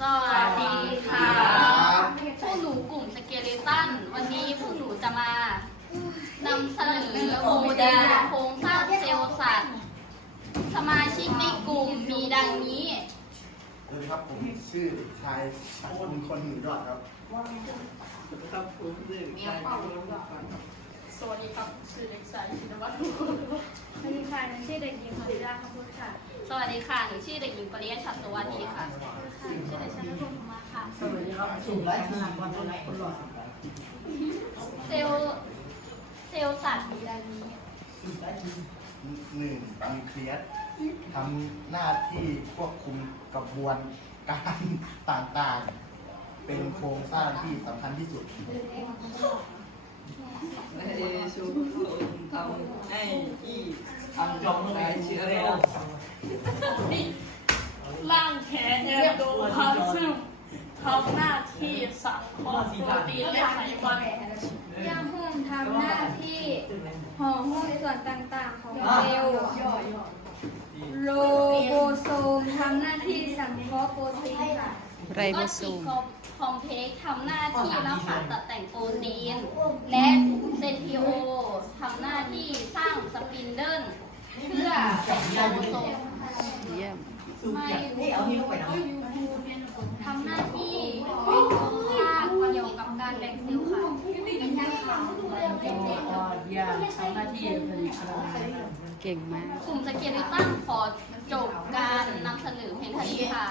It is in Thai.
สวัสดีค่ะพวกหนูกลุ่มสเกเลตัน วันนี้พวกหนูจะมานำเสนอโมเดลโครงสร้างเซลล์สัตว์ สมาชิกในกลุ่มมีดังนี้ สวัสดีครับผมชื่อชายชัยมงคลหนุนรอดครับ ครับผมชื่อชายคนรู้ก่อนสวัสดีครับชื่อเด็กชายชินวัฒน์สวัสดีค่ะหนูชื่อเด็กหญิงขวัญดาคำพูดค่ะส วัสดีค่ะ หนูชื่อเด็กหญิงปริยชัตรสวัสดีค่ะ ชื่อเด็กชายนภพมาค่ะ สวัสดีครับผมไลฟ์ทางวันไลฟ์คนหล่อเซลล์เซลล์สัตว์มีดังนี้หนึ่งนิวเคลียสทำหน้าที่ควบคุมกระบวนการต่างๆ เป็นโครงสร้างที่สำคัญที่สุดในชูทำให้ที่ ทำจองรายชื่อเร็วร่างแขนแอนโดพาซึมทำหน้าที่สังเคราะห์โปรตีนและไขมันย่างหุ้มทำหน้าที่ห่อหุ้มส่วนต่างๆ ของเซลล์โลโบโซมทำหน้าที่สังเคราะห์โปรตีนค่ะไรโบโซมคอมเพล็กทำหน้าที่รักษาตัดแต่งโปรตีน และเซนทิโอทำหน้าที่สร้างสปินเดิล เพื่อแต่งโครโมโซมเยี่ยมไม่ทำหน้าที่สร้าเกี่ยวกับการแบ่งเซลล์ค่ะเป็นยาทำหน้าที่ผลิตพลังงานเก่งมากกลุ่มสเกเลตันขอจบการนำเสนอเพียงเท่านี้ค่ะ